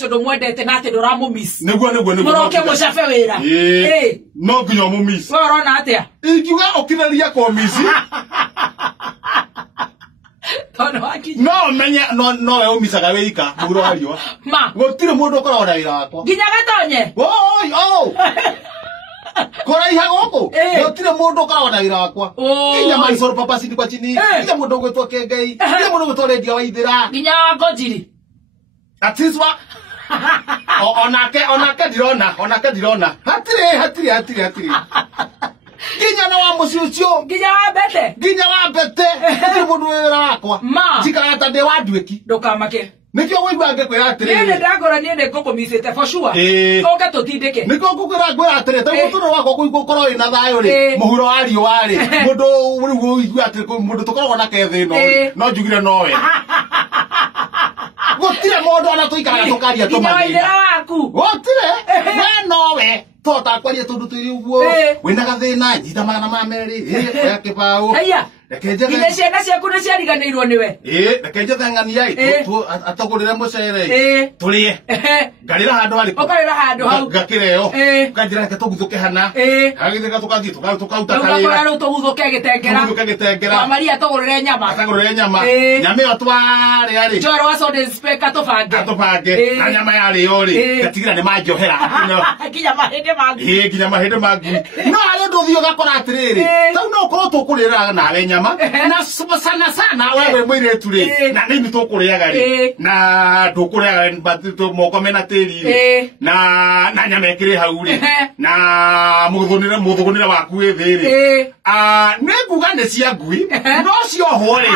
ucio ndumwendete na ati nduramu miss niguo muroke mucabe wira no nginya mu miss urona atia ingiuga okinaria ko miss tono waki no menya no we umisaga wika muguro wario ma gutire mundu ukoragwo na wira wakwa nginya gatonye kora iha goko gutire mundu ukoragwo na wira wakwa nginya maisoro papa sindi kwa chini nginya mundu gwetwo Kengei nginya mundu gwetwo Redia Waithira nginya Ngojiri atiswa onake dirona hatire ginya na wa muciucio ginya wa bete ndi mundu wira wakwa jikara ta de wadweki ndukamake nikio wigwa ngekwira atire nene ndagora nene ngukumisite for sure oke tutindike nikio ngukwira ngwira atire ta muturo wakwa kuigwo koro ina thayo ri muhuro wa riwa ri mundu uri wigwa atire mundu tukoragwo na kethe no njugire nowe gutire mundu ona tuikara tukaria tumathira waku gutire we nowe tota kwaria tundu turi uguo wina gathina njita magana ma meri ya kibao rekenje gine ciana ciaku ni ciariganirwo niwe rekenje thang'ania tu atogurire mucere turie ngarira handu hari ukarira handu hau ngakireo kanjira ke tuguthuke hana agithika tukathi tukauta karira no tuguthuke gitengera wa Maria togurire nyama nyama yo twari ari njoro wa soda inspector tubange na nyama yari yori gatigira ni manjohera kinya mahinde magu no ale nduthio gakora atiriri tau no korwo tukurira nawe nyama na sana wewe mwire turi na nini tukuriaga ri na ndukuriaga batito moko mena tiri na nyama ekire hau ri na muthugunire waku wi thiri niguga ne cia ngui no cio hore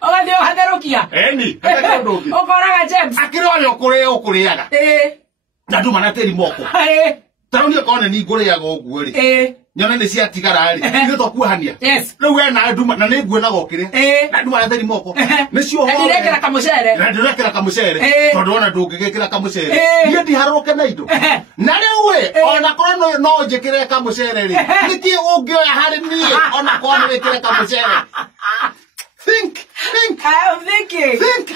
ogathio hatherukia eni hatherukia ukoraga James akire oyo kuriaga na nduma na tiri moko tarunia kone ni nguriaga oguo ri nyona ni cia tigara ri ni twakuhania riu we na nduma na ni nguona gokire na nduma na tiri moko ni cio hore ndirekera kamucere tondu ona ndungigikira kamucere ni ndiharuke na indo na riu we ona korwo no njikire kamucere ri niki ungioya hari ni ona korwo ni wikire kamucere Think. I am thinking. Think.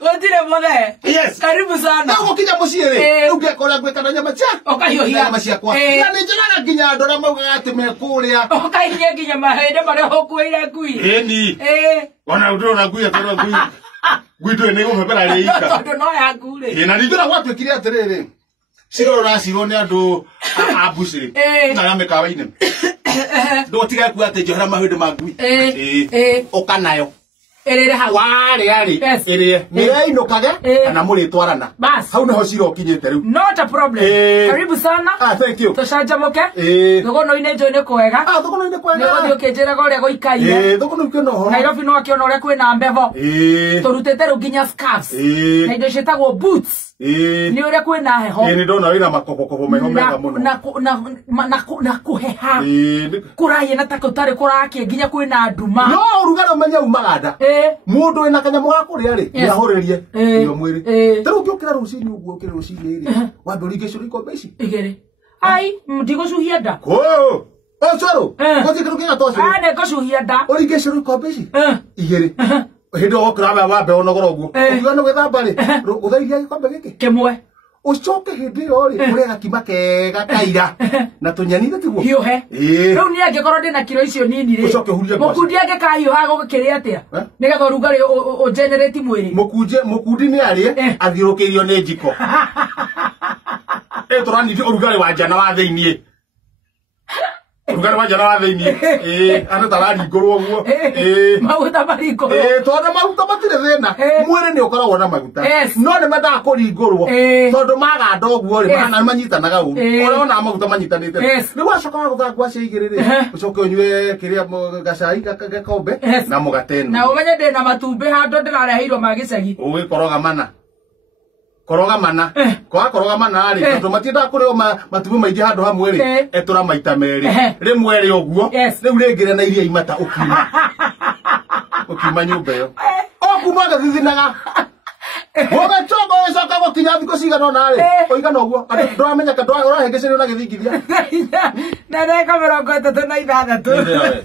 Otire mothe. Yes. Karibu sana. Nago kinya muciere. Ungekora gwekana nyama cia. Okahiyohia nyama ciakwa. Na ni njiraga nginya ndora mauga ati me kuria. Okahiye nginya mahende maria hokuire ngui. Eni. Ona ndona ngui atoro ngui. Ngui tu ni gumepera ri ika. Tondu no ya ngure. Na ndira gwatwikire atiriri. Cirora ciro ni andu abuciri. Na ya mekawa-ine. Ndo tiga ku ate johera mahinde magui okanayo erere ha wari ere mira inokage kana muri twarana hau naho ciro kinyete riu not a problem karibu sana thank you tushajamoke thogono ine njone kwega thogono ine kwega nego thio kinjira gore goikaire thogono kino ho Nairobi no akiona ore kwina mbevo turutete ru ginya scarves na indo citagwo boots ni ore kwina heho ni ndona wina makopokopo meho mega muno na kuheha kuraye na takutari kurakie ginya kwina nduma no urugare umenya umaganda mundu ina kanyamu ga kuria ri yahuririe iyo mwiri taru ngiukira rucini uguo kire rucini ri wambe uringicuru ikombe ici igere ai ndigocuhia nda coro gothikira kinga toci ne gocuhia nda uringicuru ikombe ici igere hindi okira wambe onogora uguo ugiga no gwithamba ri uthairia gikombe giki kimwe ucoke hindi yo ri uria gakima kega kaira na tunyani tiguo hiuhe riu ni angikorwo ndina kilo icio nini ri mukundi angikahiuha gukiria atia nigetha rugari o generate mwiri mukundi ni ari athirukirio ni njiko turani rugari wa jana wa thiini rugari wa jana wa thiini ane tarari ngorwo guo maguta mariko tondu maguta matire thina mwiri ni ukoragwo na maguta no ni mendaga kuringurwo tondu maganda uguo ri mana manyitanaga uru ona maguta manyitanite ni wacoka wa guthangwa cia igiri ri ucoke unywe kiria gacai gakombe na mugatenu na umenye ndina matumbi handu ndirareheirwo ma gicagi uwi koroga mana kwa koroga mana ri tondu matinda kurio matubu maingi handu hamwe ri etura maita meri rimwe ri uguo riu ringire na iria imata ukima nyumba yo okuma gathithinaga wobe chogo icoka gukinya thiko cigana na ri oigana uguo ndramenya ka ndora urahengecere na githingithia na ndeka 36